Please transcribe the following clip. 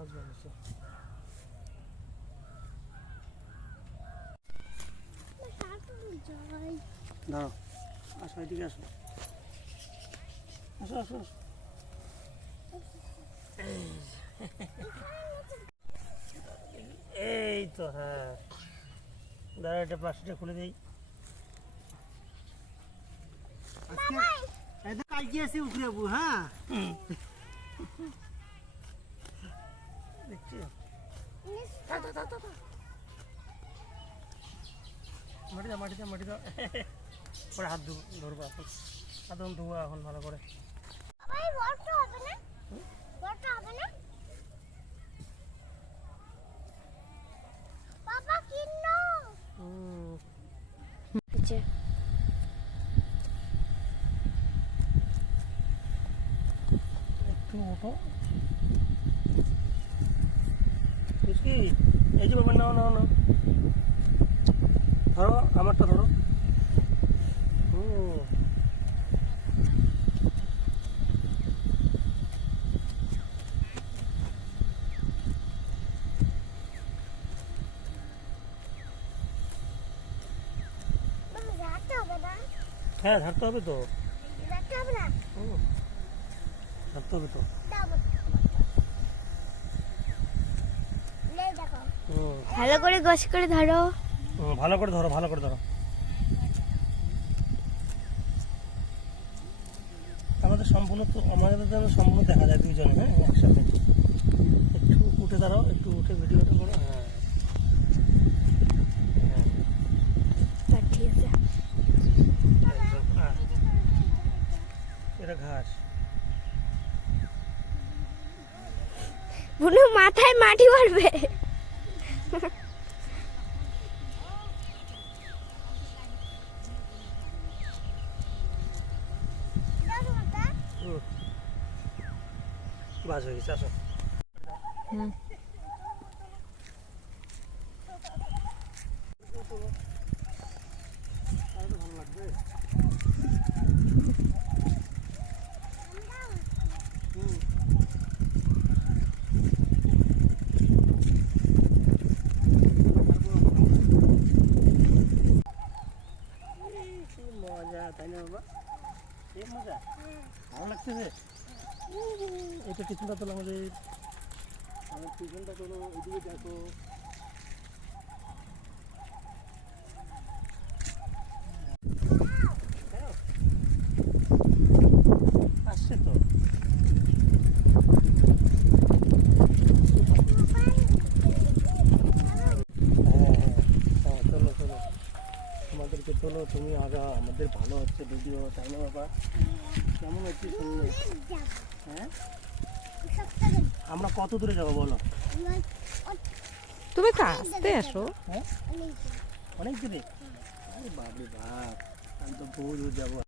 মাছ বানিয়েছে। দাঁড়াও, আসো এদিকে আসো, আসো আসো আসো। এই তো, হ্যাঁ দাঁড়া, এটা প্লাস্টিকটা খুলে দিই। কালকে আসি উঠে যাবো। হ্যাঁ দেখছি, মাটি দাও মাটি দাও মাটি দাও। পরে হাত ধরবো এখন, হাত ধোয়া এখন ভালো করে। একটু ওঠো, এই যে বাবা, নাও নাও নাও, ধরো আমারটা ধরো। হ্যাঁ ধরতে হবে তো, ধরতে হবে তো। ভালো করে গোছ করে ধরো, ভালো করে ধরো, ভালো করে ধরো। আমাদের সম্পূর্ণ তো, আমাদের সম্পূর্ণ দেখা যায় দুইজনে। হ্যাঁ একসাথে একটু উঠে দাঁড়াও, একটু উঠে ভিডিওটা করো। হ্যাঁ ঠিক আছে। এটা ঘাস। বুনু মাথায় মাটি মারবে। বাস হয়ে গেছে, আসো। ভালো লাগবে। মজা, তাই না বাবা? এই মজা ভালো লাগতেছে। এটা টিফিনটা তোলো, আমার টিফিনটা তোলো, এদিকে দেখো। আসছে তো। হ্যাঁ চলো চলো, আমাদেরকে তোলো, তুমি আগা, আমাদের ভালো হচ্ছে ভিডিও, তাই না বাবা? কেমন হচ্ছে শুনলে? হ্যাঁ আমরা কত দূরে যাবো বলো? তুমি তো আসতে আসো। হ্যাঁ অনেক দূরে। আরে বাপরে বাপ, আমি তো বহু দূর যাবো।